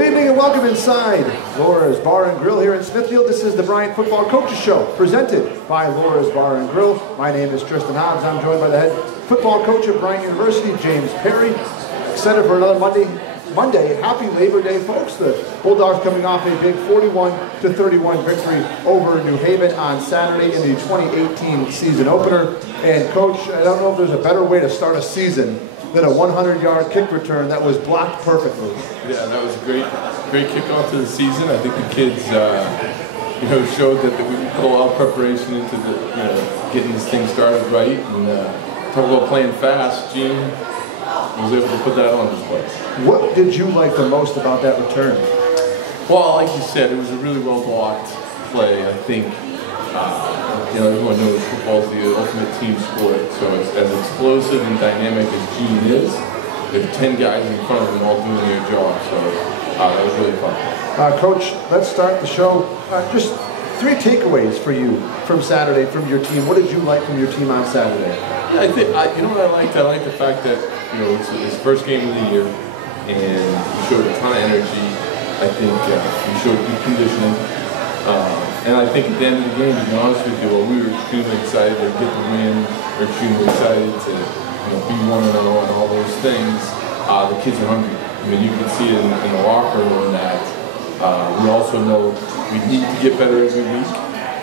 Good evening and welcome inside Laura's Bar and Grill here in Smithfield. This is the Bryant Football Coaches Show, presented by Laura's Bar and Grill. My name is Tristan Hobbes. I'm joined by the head football coach at Bryant University, James Perry. Excited for another Monday. Happy Labor Day, folks. The Bulldogs coming off a big 41-31 victory over New Haven on Saturday in the 2018 season opener. And Coach, I don't know if there's a better way to start a season than a 100-yard kick return that was blocked perfectly. Yeah, that was a great kickoff to the season. I think the kids, showed that we put a lot of preparation into getting this thing started right. And talk about playing fast, Gene was able to put that on display. What did you like the most about that return? Well, like you said, it was a really well blocked play. I think everyone knows football is the ultimate team sport. So it's as explosive and dynamic as Gene is. There's 10 guys in front of him all doing their job. So that was really fun. Coach, let's start the show. Just 3 takeaways for you from Saturday from your team. What did you like from your team on Saturday? Yeah, I think you know what I liked. I liked the fact that it's his first game of the year, and he showed a ton of energy. I think he showed good conditioning, and I think at the end of the game, to be honest with you, we were extremely excited to get the win. We're extremely excited to be 1-0 and all those things. The kids are hungry. I mean, you can see it in the locker room that we also know we need to get better every week.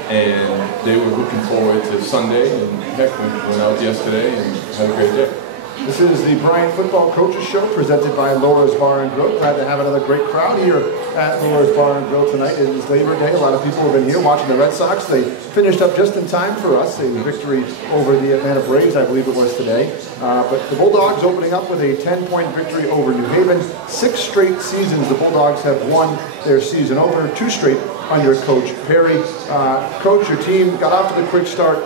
And they were looking forward to Sunday, and heck, we went out yesterday and had a great day. This is the Bryant Football Coaches Show, presented by Laura's Bar and Grill. Glad to have another great crowd here at Laura's Bar and Grill tonight. It is Labor Day. A lot of people have been here watching the Red Sox. They finished up just in time for us, a victory over the Atlanta Braves, I believe it was today. But the Bulldogs opening up with a 10-point victory over New Haven. 6 straight seasons the Bulldogs have won their season opener, 2 straight under Coach Perry. Coach, your team got off to the quick start.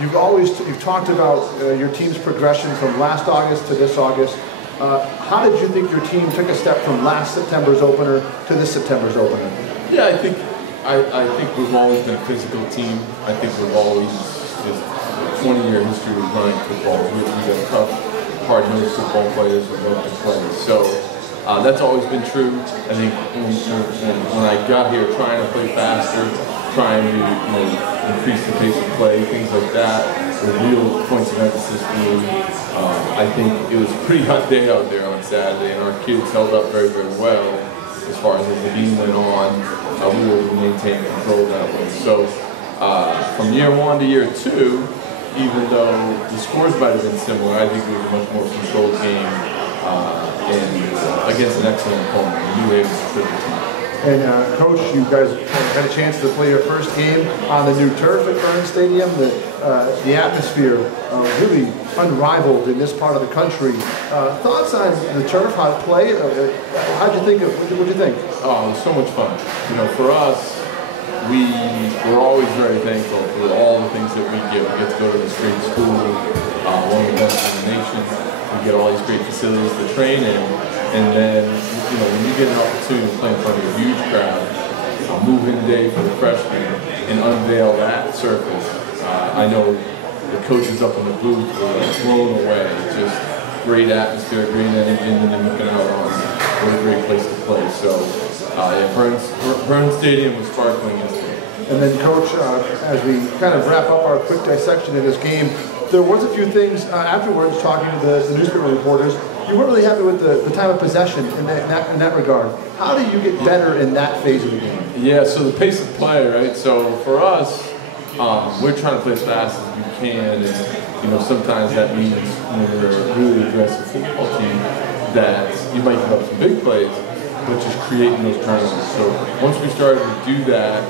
You've talked about your team's progression from last August to this August. How did you think your team took a step from last September's opener to this September's opener? Yeah, I think we've always been a physical team. I think we've always just 20-year history of Bryant football. We've got tough, hard-nosed football players who love to play. So that's always been true. I think when I got here, trying to play faster, trying to increase the pace of play, things like that, were real points of emphasis for me. I think it was a pretty hot day out there on Saturday, and our kids held up very, very well as far as the game went on. We were able to maintain control that way. So from year 1 to year 2, even though the scores might have been similar, I think it was a much more controlled game and against an excellent opponent. New Haven's a triple team. And Coach, you guys had a chance to play your first game on the new turf at Bryant Stadium. The atmosphere really unrivaled in this part of the country. Thoughts on the turf, how to play? How'd you think of it? What'd you think? Oh, it was so much fun. For us, we're always very thankful for all the things that we get. We get to go to this great school, one of the best in the nation. We get all these great facilities to train in. And then, when you get an opportunity to play in front of a huge crowd, move in day for the freshmen, and unveil that surface, I know the coaches up in the booth were blown away. Just great atmosphere, great energy, and then looking out on what a great place to play. So, Bryant Stadium was sparkling yesterday. And then, Coach, as we kind of wrap up our quick dissection of this game, there was a few things afterwards, talking to the newspaper reporters. You weren't really happy with the time of possession in that regard. How do you get better in that phase of the game? Yeah, so the pace of play, right? So for us, we're trying to play as fast as we can, and sometimes that means when we're a really aggressive football team that you might give up some big plays, but just creating those turnovers. So once we started to do that,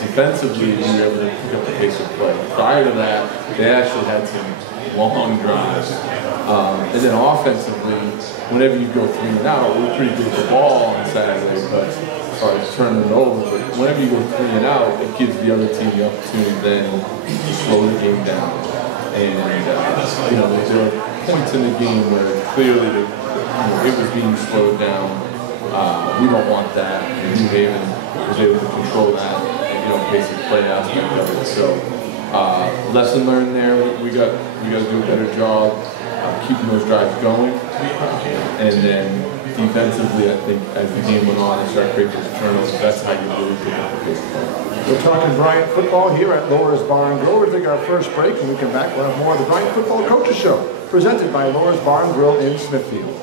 defensively, we were able to pick up the pace of play. Prior to that, they actually had some long drives. And then offensively, whenever you go 3 and out, we're pretty good with the ball on Saturday, but as far as turning it over. But whenever you go 3 and out, it gives the other team the opportunity then to slow the game down. And there were points in the game where clearly it was being slowed down. We don't want that, and New Haven was able to control that, basic play aspect of it. So lesson learned there. We got to do a better job keeping those drives going, and then defensively, I think as the game went on and started creating turnovers, that's how you really pick up the game. We're talking Bryant football here at Laura's Bar and Grill. We'll take our first break. When we come back, we'll have more of the Bryant Football Coaches Show, presented by Laura's Bar and Grill in Smithfield.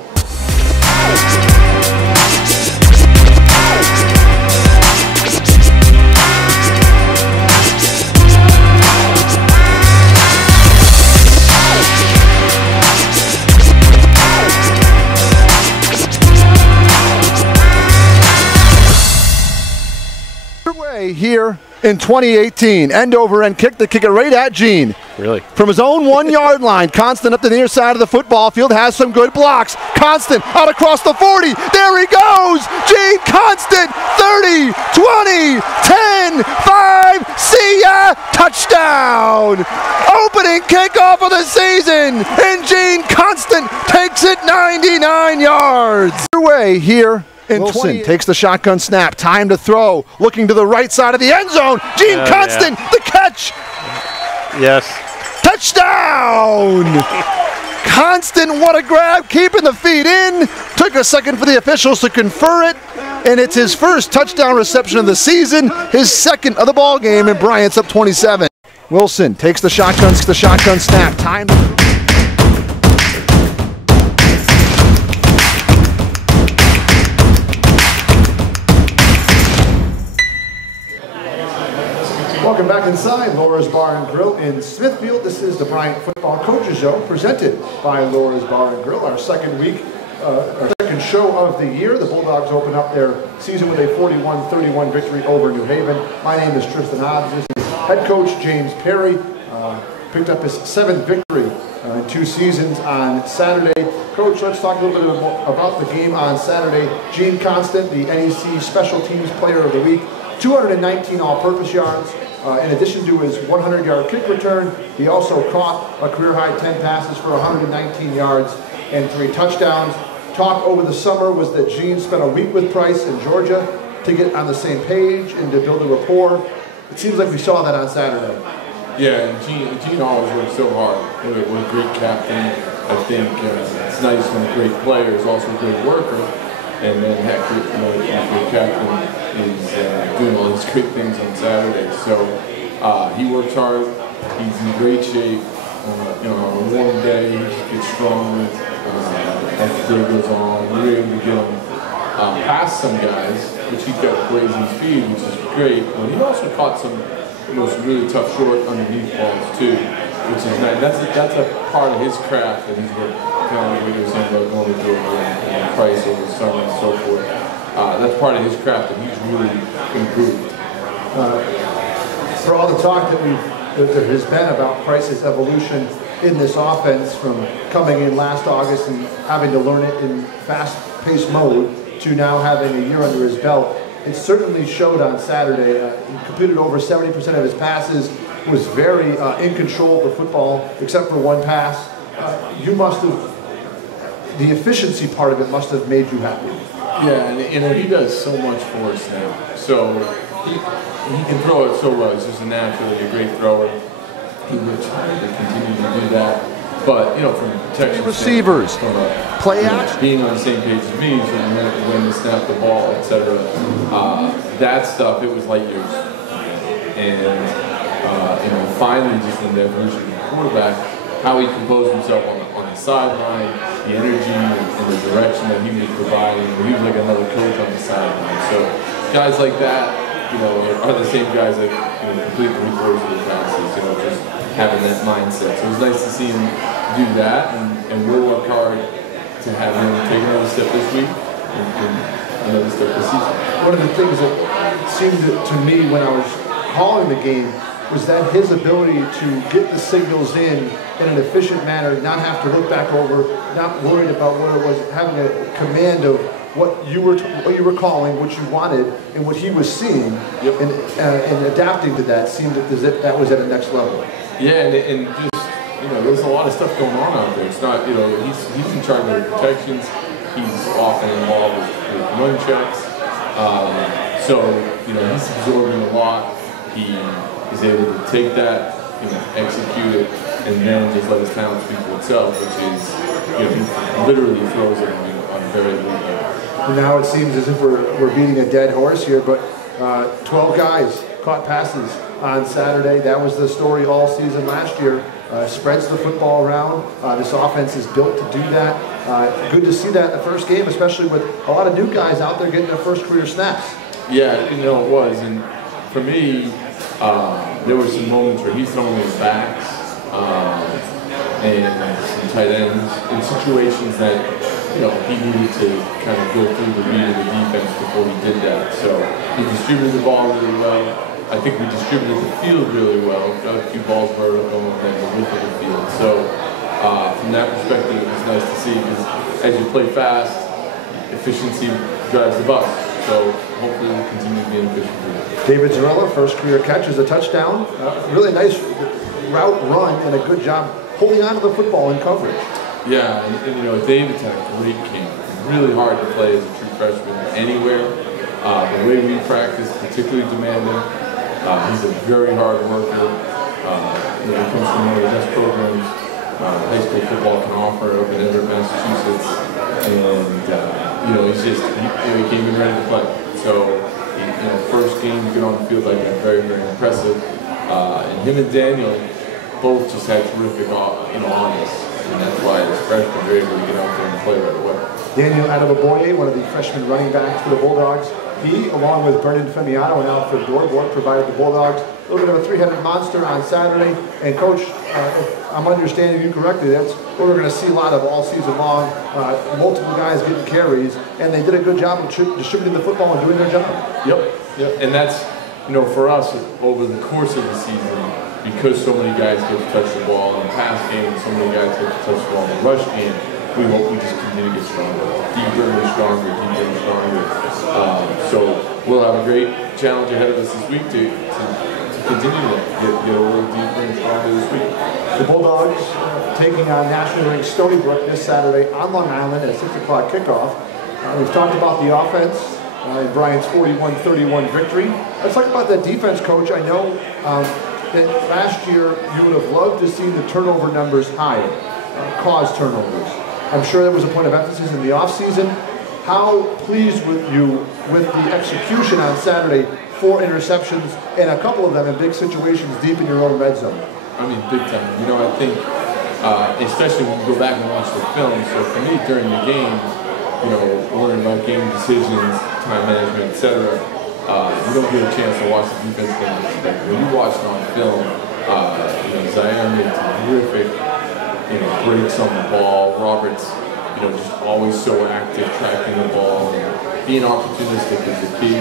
Here in 2018, end over end kick, the kick it right at Gene. Really? From his own 1 yard line, Constant up the near side of the football field, has some good blocks. Constant out across the 40, there he goes! Gene Constant, 30, 20, 10, 5, see ya! Touchdown! Opening kickoff of the season, and Gene Constant takes it 99 yards. Away here. Wilson takes the shotgun snap, time to throw, looking to the right side of the end zone. Gene Constant, the catch. Yes. Touchdown! Constant, what a grab, keeping the feet in. Took a second for the officials to confer it, and it's his first touchdown reception of the season, his second of the ball game, and Bryant's up 27. Wilson takes the shotgun snap, time to... Welcome back inside Laura's Bar and Grill in Smithfield. This is the Bryant Football Coaches Show, presented by Laura's Bar and Grill. Our second week, our second show of the year. The Bulldogs open up their season with a 41-31 victory over New Haven. My name is Tristan Hobbes. This is head coach James Perry. Picked up his 7th victory in 2 seasons on Saturday. Coach, let's talk a little bit more about the game on Saturday. Gene Constant, the NEC Special Teams Player of the Week, 219 all-purpose yards. In addition to his 100-yard kick return, he also caught a career-high 10 passes for 119 yards and 3 touchdowns. Talk over the summer was that Gene spent a week with Price in Georgia to get on the same page and to build a rapport. It seems like we saw that on Saturday. Yeah, and Gene always works so hard. What a great captain. I think it's nice when a great player is also a great worker. And then heck, the captain is doing all these great things on Saturday. So he works hard. He's in great shape. On a warm day, he just gets stronger as the day goes on. We're able to get him past some guys, which he's got blazing speed, which is great. But he also caught some really tough short underneath balls too, which is nice. That's a part of his craft that he's worked on. We were saying about going to Georgia and Price over the summer and so forth. That's part of his craft that he's really improved. For all the talk that there has been about Price's evolution in this offense, from coming in last August and having to learn it in fast-paced mode to now having a year under his belt, it certainly showed on Saturday. He completed over 70% of his passes, was very in control of the football, except for one pass. You must have, the efficiency part of it must have made you happy. Yeah, and he does so much for us now. So he can throw it so well. He's just a naturally a great thrower. He works hard to continue to do that. But, from protection receivers, play action, being on the same page as me, so when to snap the ball, etc. That stuff, it was light years. And finally, just in the evolution of the quarterback, how he composed himself on the sideline, the energy and the direction that he was providing. He was like another coach on the sideline. So guys like that, are the same guys that complete 3/4 of the passes. Just having that mindset. So it was nice to see him do that, and we'll work hard to have him take another step this week and another step this season. One of the things that seemed to me when I was calling the game was that his ability to get the signals in an efficient manner, not have to look back over, not worried about what it was, having a command of what you were calling, what you wanted, and what he was seeing, yep. and adapting to that seemed that was at the next level. Yeah, and just, there's a lot of stuff going on out there. It's not, he's in charge of the protections. He's often involved with run checks. So, he's absorbing a lot. He is able to take that, execute it, and then just let his talent speak for itself, which is, he literally throws it on very little. And now it seems as if we're beating a dead horse here, but 12 guys caught passes on Saturday. That was the story all season last year. Spreads the football around. This offense is built to do that. Good to see that in the first game, especially with a lot of new guys out there getting their first career snaps. Yeah, you know, it was. And for me, there were some moments where he's throwing his backs and some tight ends in situations that, you know, he needed to kind of go through the read of the defense before he did that. So he distributed the ball really well. I think we distributed the field really well. Got a few balls vertical and the width of the field. So from that perspective, it was nice to see because as you play fast, efficiency drives the bus. So hopefully we'll continue being efficient. David Zarella, first career catch is a touchdown. Really nice route run and a good job holding on to the football in coverage. Yeah, and you know, David's had a great camp. Really hard to play as a true freshman anywhere. The way we practice, particularly demanding. He's a very hard worker. He comes from one of the best programs high school football can offer up in Everett, Massachusetts. And you know, he came in ready to play. So, you know, first game to get on the field like that, very, very impressive. And him and Daniel both just had terrific, you know, on us. And that's why as freshmen were able to get out there and play right away. Daniel Adebaboye, one of the freshman running backs for the Bulldogs. He, along with Brendan Femiano and Alfred Dorbort, provided the Bulldogs a little bit of a three-headed monster on Saturday. And Coach, if I'm understanding you correctly, that's what we're going to see a lot of all season long. Multiple guys getting carries, and they did a good job of distributing the football and doing their job. Yep. And that's, you know, for us over the course of the season, because so many guys get to touch the ball in the pass game, so many guys get to touch the ball in the rush game, we hope we just continue to get stronger, deeper and stronger. So we'll have a great challenge ahead of us this week to continue to get a little deeper and stronger this week. The Bulldogs taking on nationally ranked Stony Brook this Saturday on Long Island at a 6 o'clock kickoff. We've talked about the offense in Bryant's 41-31 victory. Let's talk about that defense, Coach. I know that last year you would have loved to see the turnover numbers higher, cause turnovers. I'm sure that was a point of emphasis in the offseason. How pleased with you with the execution on Saturday? 4 interceptions, and a couple of them in big situations deep in your own red zone. I mean, big time. You know, I think, especially when you go back and watch the film, so for me during the game, you know, learning about game decisions, time management, etc., you don't get a chance to watch the defense game. Like when you watch it on film, you know, Zaire made terrific, you know, breaks on the ball. Roberts, you know, just always so active, tracking the ball, and being opportunistic is the key.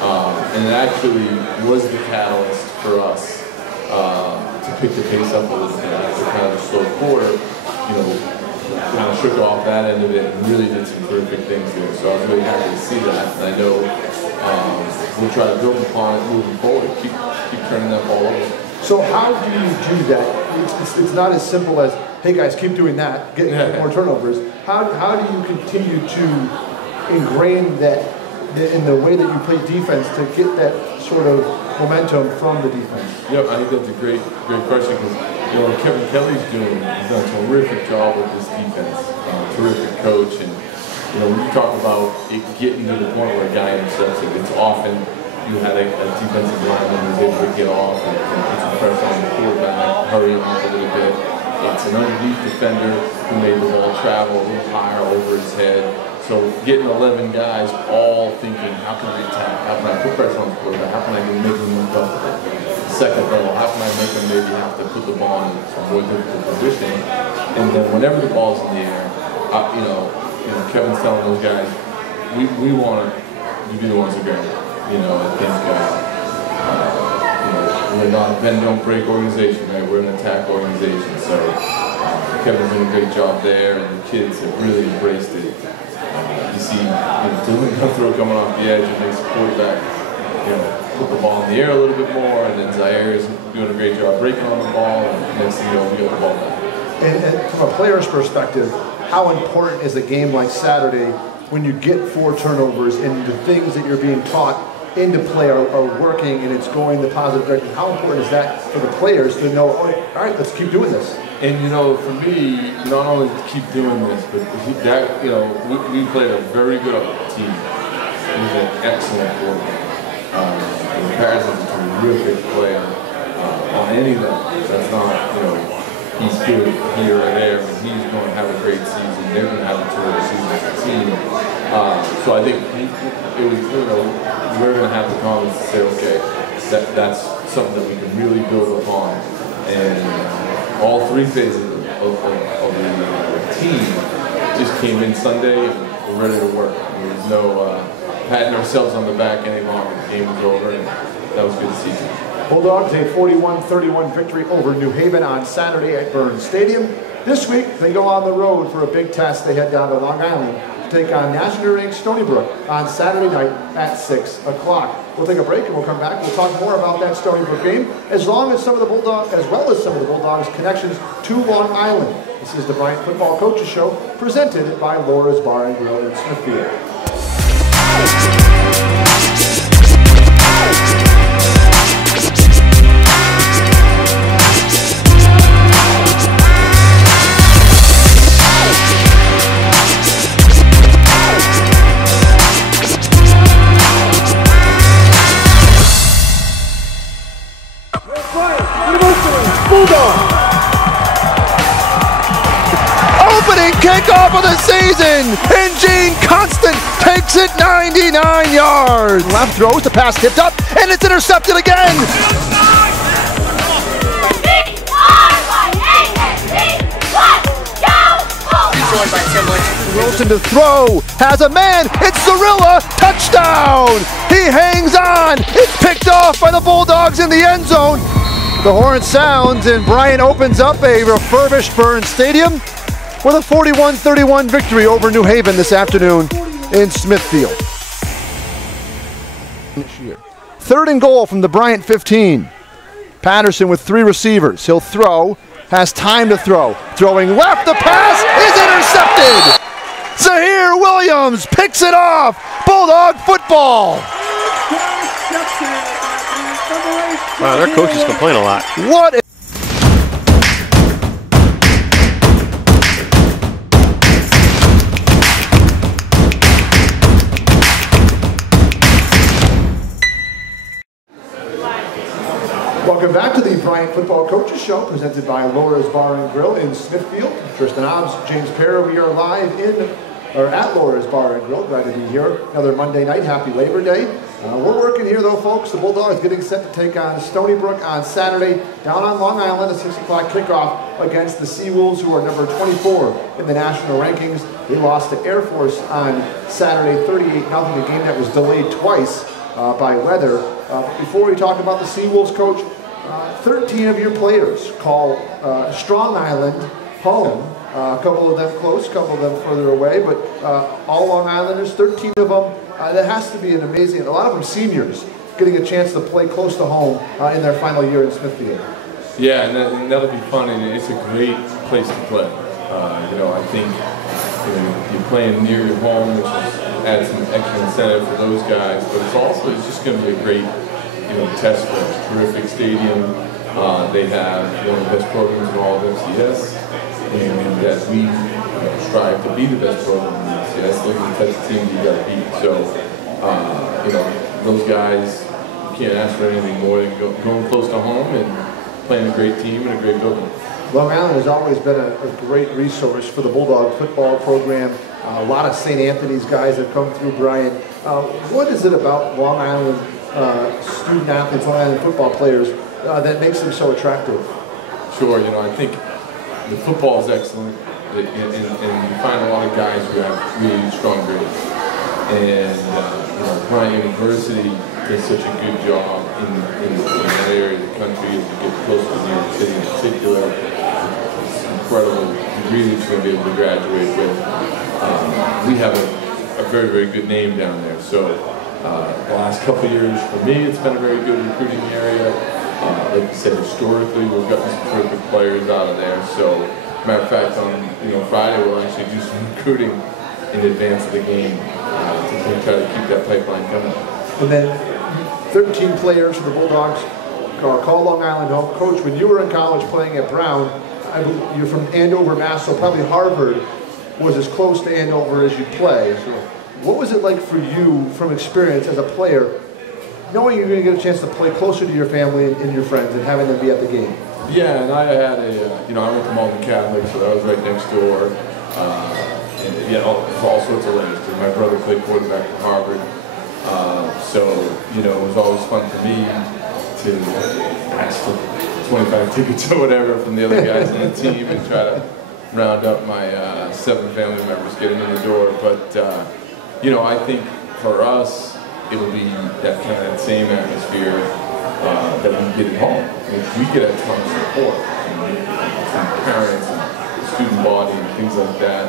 And it actually was the catalyst for us to pick the pace up a little bit after kind of a slow quarter. You know, kind of shook off that end of it and really did some terrific things there. So I was really happy to see that. And I know we'll try to build upon it moving forward. Keep turning that ball over. So how do you do that? It's not as simple as, hey guys, keep doing that, get more turnovers. How do you continue to ingrain that in the way that you play defense to get that sort of momentum from the defense? Yep, I think that's a great question because, you know, what Kevin Kelly's doing, he's done a terrific job with this defense. Terrific coach, and you know, when you talk about it getting to the point where a guy intercepts it, it's often you had a defensive lineman who's able to get off and put some pressure on the quarterback, hurry him up a little bit. It's an underneath defender who made the ball travel a little higher over his head. So getting 11 guys all thinking, how can I attack? How can I put pressure on the quarterback? How can I make him move up the second level? How can I make him maybe have to put the ball in a more difficult position? And then whenever the ball's in the air, you know, Kevin's telling those guys, we want to be the ones who get it. You know, I think you know, we're not a bend don't break organization, right? We're an attack organization. So Kevin's doing a great job there, and the kids have really embraced it. You see, you know, Dylan Guthrow coming off the edge and makes the quarterback, you know, put the ball in the air a little bit more, and then Zaire is doing a great job breaking on the ball, and next thing you know, we got the ball back. And from a player's perspective, how important is a game like Saturday when you get 4 turnovers and the things that you're being taught into play are working and it's going the positive direction? How important is that for the players to know, all right, let's keep doing this? And you know, for me, not only to keep doing this, but that, you know, we played a very good team team. He's an excellent quarterback. In comparison to a terrific player on any level. That's not, he's good here or there, but he's going to have a great season. They're going to have a terrific season as a team. So I think it was, we're going to have the confidence to say, okay, that's something that we can really build upon. And all three phases of the team just came in Sunday and we're ready to work. There was no patting ourselves on the back any longer. The game was over, and that was good to see. Bulldogs a 41-31 victory over New Haven on Saturday at Burns Stadium. This week, they go on the road for a big test. They head down to Long Island to take on nationally ranked Stony Brook on Saturday night at 6 o'clock. We'll take a break and we'll come back. We'll talk more about that Stony Brook game, as well as some of the Bulldogs' connections to Long Island. This is the Bryant Football Coaches Show, presented by Laura's Bar and Grill in Smithfield. Opening kickoff of the season, and Gene Constant takes it 99 yards. Left throws, the pass tipped up, and it's intercepted again. Wilson to throw, has a man, it's Zorilla, touchdown! He hangs on, it's picked off by the Bulldogs in the end zone. The horn sounds and Bryant opens up a refurbished Burns Stadium with a 41-31 victory over New Haven this afternoon in Smithfield. Third and goal from the Bryant 15. Patterson with three receivers. He'll throw, has time to throw. Throwing left, the pass is intercepted. Zahir Williams picks it off. Bulldog football. Wow, their coaches complain a lot. What a Welcome back to the Bryant Football Coaches Show, presented by Laura's Bar and Grill in Smithfield. Tristan, Hobbes, James Parra. We are live at Laura's Bar and Grill. Glad to be here. Another Monday night. Happy Labor Day. We're working here though, folks. The Bulldogs getting set to take on Stony Brook on Saturday down on Long Island, a 6 o'clock kickoff against the Seawolves, who are number 24 in the national rankings. They lost to Air Force on Saturday, 38-0, a game that was delayed twice by weather. Before we talk about the Seawolves, Coach, 13 of your players call Strong Island home. A couple of them close, a couple of them further away, but all Long Islanders, 13 of them. That has to be an amazing, a lot of them seniors, getting a chance to play close to home in their final year in Smithfield. Yeah, and that'll be fun, and it's a great place to play. I think you're playing near your home, which adds some extra incentive for those guys, but it's just going to be a great test for a terrific stadium. They have one of the best programs in all of FCS, and as we strive to be the best program in FCS, those are the types of teams you got to beat. So, those guys, you can't ask for anything more than going close to home and playing a great team and a great building. Long Island has always been a great resource for the Bulldog football program. A lot of St. Anthony's guys have come through Bryant. What is it about Long Island student athletes, Long Island football players, that makes them so attractive? Sure, I think the football is excellent, and you find a lot of guys who have really strong grades. And Bryant University does such a good job in that area of the country as you get close to New York City in particular. It's incredible degree that you're going to be able to graduate with. We have a very, very good name down there. So the last couple of years, for me, it's been a very good recruiting area. Like you said, historically, we've gotten some terrific players out of there. So, matter of fact, on Friday, we'll actually do some recruiting in advance of the game to try to keep that pipeline coming. And then 13 players for the Bulldogs call Long Island home. Coach, when you were in college playing at Brown, you're from Andover, Mass, so probably Harvard was as close to Andover as you play. So what was it like for you from experience as a player, knowing you're going to get a chance to play closer to your family and your friends and having them be at the game? Yeah, and I had I went to Malden Catholic, so that was right next door. And all sorts of lanes. My brother played quarterback at Harvard. So, it was always fun for me to ask for 25 tickets or whatever from the other guys on the team and try to round up my 7 family members getting in the door. But, I think for us, it'll be that kind of that same atmosphere that we get at home. We get a ton of support from parents and student body and things like that.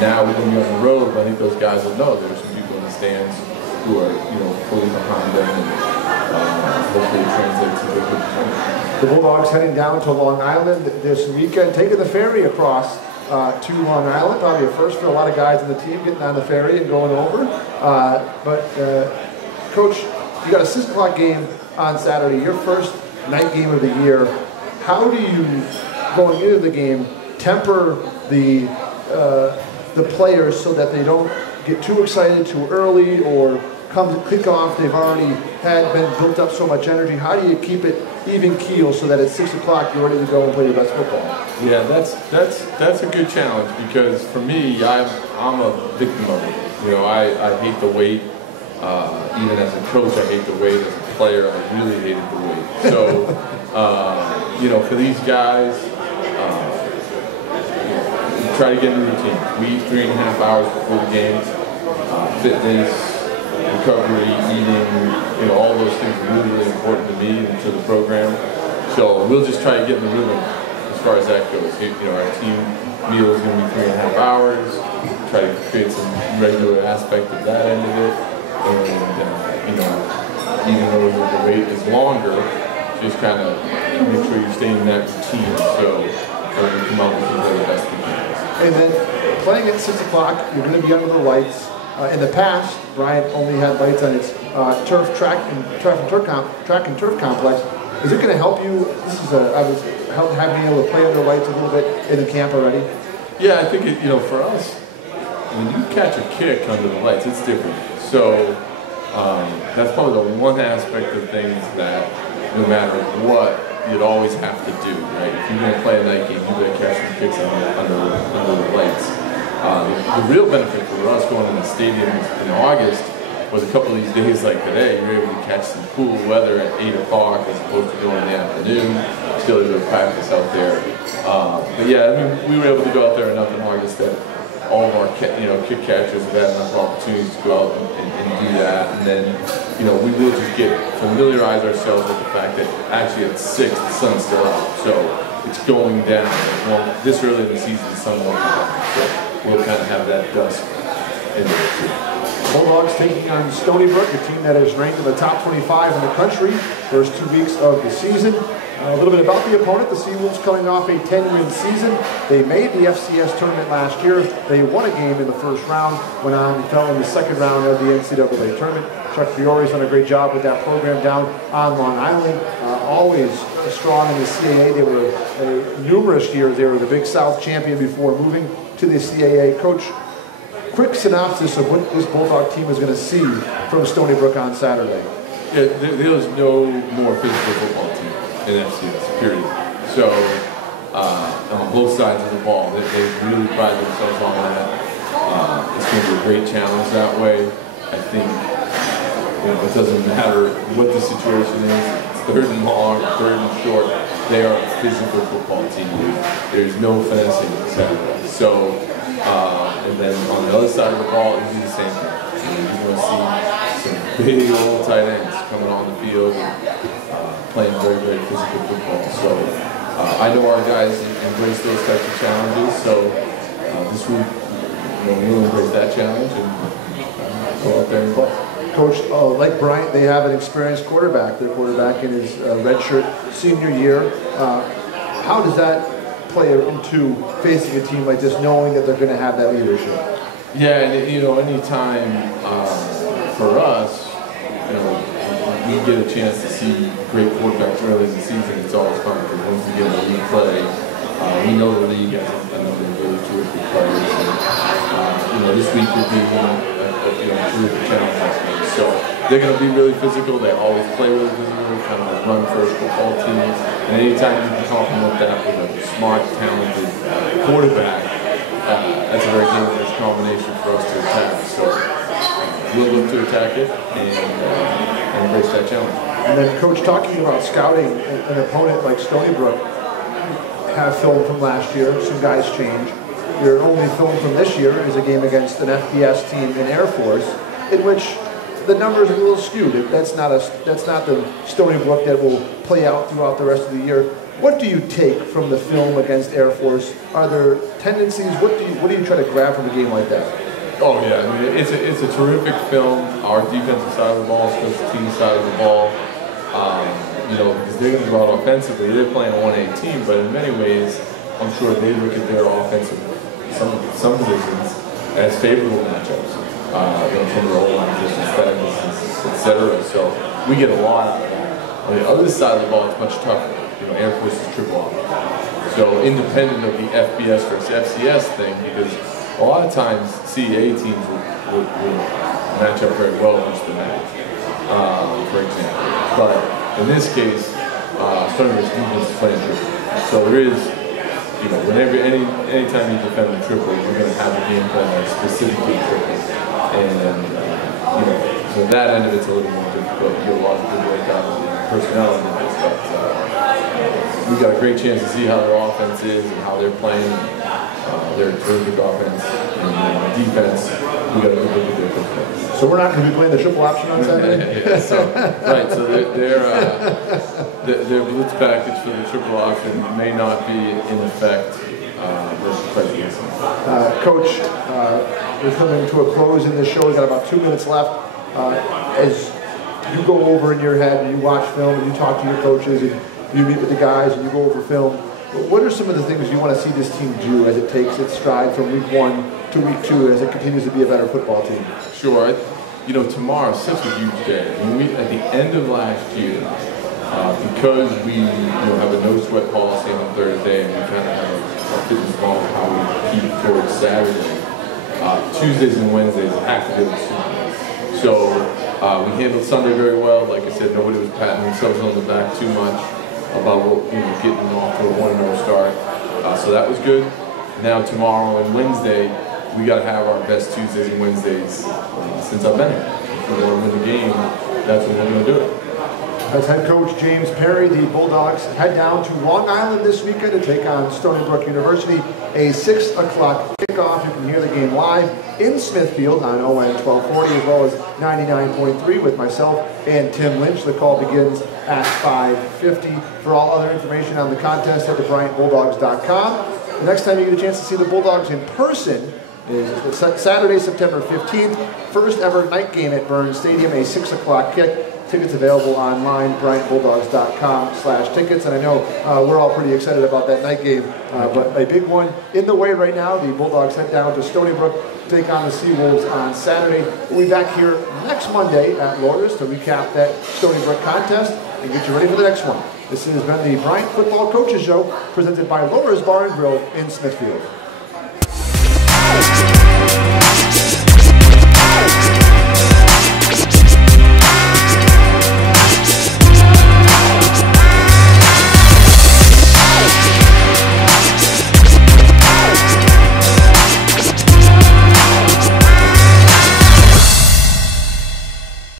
Now when you're on the road, I think those guys will know there's some people in the stands who are, fully behind them, and hopefully it translates to a good point. The Bulldogs heading down to Long Island this weekend, taking the ferry across to Long Island. Probably a first for a lot of guys in the team getting on the ferry and going over. Coach, you got a 6 o'clock game on Saturday, your first night game of the year. How do you, going into the game, temper the players so that they don't get too excited too early or come to kick off? They've already been built up so much energy. How do you keep it even keel so that at 6 o'clock you're ready to go and play your best football? Yeah, that's a good challenge, because for me, I'm a victim of it. I hate the wait. Even as a coach, I hate the wait. As a player, I really hated the wait. So, for these guys, try to get in the routine. We eat 3.5 hours before the game. Fitness, recovery, eating, all those things are really, really important to me and to the program. So we'll just try to get in the rhythm as far as that goes. Our team meal is going to be 3.5 hours. Try to create some regular aspect of that end of it. And, even though the wait is longer, just kind of make sure you're staying in that routine. So when you come out, we can play the best we can. And then playing at 6 o'clock, you're going to be under the lights. In the past, Bryant only had lights on its track and turf complex. Is it going to help you? I was having able to play under lights a little bit in the camp already. Yeah, I think for us, when you catch a kick under the lights, it's different. So that's probably the one aspect of things that no matter what, you'd always have to do, right? If you're going to play a night game, you better catch some kicks under the lights. The real benefit for us going in the stadium in August was a couple of these days like today, you're able to catch some cool weather at 8 o'clock as opposed to going in the afternoon. Still a bit of practice out there. But yeah, we were able to go out there enough in August that all of our kick catchers have had enough opportunities to go out and do that. And then, we will just familiarize ourselves with the fact that actually at 6, the sun's still out. So it's going down. Well, this early in the season, the sun won't come out. So we'll kind of have that dusk in there too. Bulldogs taking on Stony Brook, a team that is ranked in the top 25 in the country. First 2 weeks of the season. A little bit about the opponent. The Seawolves coming off a 10-win season. They made the FCS tournament last year. They won a game in the first round, went on and fell in the second round of the NCAA tournament. Chuck Fiore's done a great job with that program down on Long Island. Always strong in the CAA. They were numerous years. They were the Big South champion before moving to the CAA. Coach, quick synopsis of what this Bulldog team is going to see from Stony Brook on Saturday. Yeah, there's no more physical football team in FCS, period. So, on both sides of the ball, they really pride themselves on that. It's going to be a great challenge that way. I think, it doesn't matter what the situation is. It's 3rd and long, 3rd and short. They are a physical football team. There's no finessing, etc. So, and then on the other side of the ball, it'll be the same thing. You're going to see some big old tight ends coming on the field and playing very, very physical football. So I know our guys embrace those types of challenges. So this week, we'll embrace that challenge and go out there and play. Coach, like Bryant, they have an experienced quarterback. Their quarterback in his redshirt senior year. How does that play into facing a team like this, knowing that they're going to have that leadership? Yeah, and any time for us, we get a chance to see great quarterbacks early in the season. It's always fun because once we get in the league play, we know the league has a number of really terrific players. And, this week will be really challenging team. So they're going to be really physical. They always play really physical, kind of a run-first football team. And anytime you can complement that with a smart, talented quarterback, that's a very dangerous combination for us to attack. So we'll look to attack it and embrace that challenge. And then, Coach, talking about scouting an opponent like Stony Brook, have film from last year, some guys change. Your only film from this year is a game against an FBS team in Air Force, in which the numbers are a little skewed. That's not the Stony Brook that will play out throughout the rest of the year. What do you take from the film against Air Force? Are there tendencies? What do you try to grab from a game like that? Oh yeah, I mean it's a terrific film. Our defensive side of the ball, special team side of the ball. You know, because they're going to go out offensively. They're playing a 1A team, but in many ways, I'm sure they look at their offensive some positions as favorable matchups. You know, some of their old line positions, etc. So we get a lot out of that. On the other side of the ball, it's much tougher. You know, Air Force is triple option. So independent of the FBS versus FCS thing, because a lot of times CEA teams will match up very well against the match, for example. But in this case, Stony Brook's defense is playing triple. So there is, you know, anytime you defend the triple, you're going to have a game plan that's specifically triple. And, you know, so that end of it's a little more difficult. You get a lot of good work out of the personnel in this, but we got a great chance to see how their offense is and how they're playing. They're a terrific offense and defense. We got to look at their defense. So we're not going to be playing the triple option on Saturday? Yeah, so, right, so their blitz package for the triple option may not be in effect versus prejudice. Coach, we're coming to a close in this show. We've got about 2 minutes left. As you go over in your head and you watch film and you talk to your coaches and you meet with the guys and you go over film, what are some of the things you want to see this team do as it takes its stride from week 1 to week 2 as it continues to be a better football team? Sure. You know, tomorrow's such a huge day. I mean, at the end of last year, because we have a no-sweat policy on Thursday and we kind of have a fitness ball of how we keep towards Saturday, Tuesdays and Wednesdays have to be able to Sunday. So we handled Sunday very well. Like I said, nobody was patting themselves on the back too much about getting off to a 1-0 start. So that was good. Now tomorrow and Wednesday, we got to have our best Tuesdays and Wednesdays since I've been here. If we want to win the game, that's when we're going to do it. As head coach James Perry, the Bulldogs head down to Long Island this weekend to take on Stony Brook University. A 6 o'clock kickoff. You can hear the game live in Smithfield on ON 1240 as well as 99.3 with myself and Tim Lynch. The call begins at 5:50. For all other information on the contest, head to BryantBulldogs.com. The next time you get a chance to see the Bulldogs in person is Saturday, September 15th. First ever night game at Burns Stadium, a 6 o'clock kick. Tickets available online, BryantBulldogs.com/tickets. And I know we're all pretty excited about that night game, but a big one in the way right now. The Bulldogs head down to Stony Brook to take on the Seawolves on Saturday. We'll be back here next Monday at Lourdes to recap that Stony Brook contest and get you ready for the next one. This has been the Bryant Football Coaches Show presented by Lourdes Bar and Grill in Smithfield.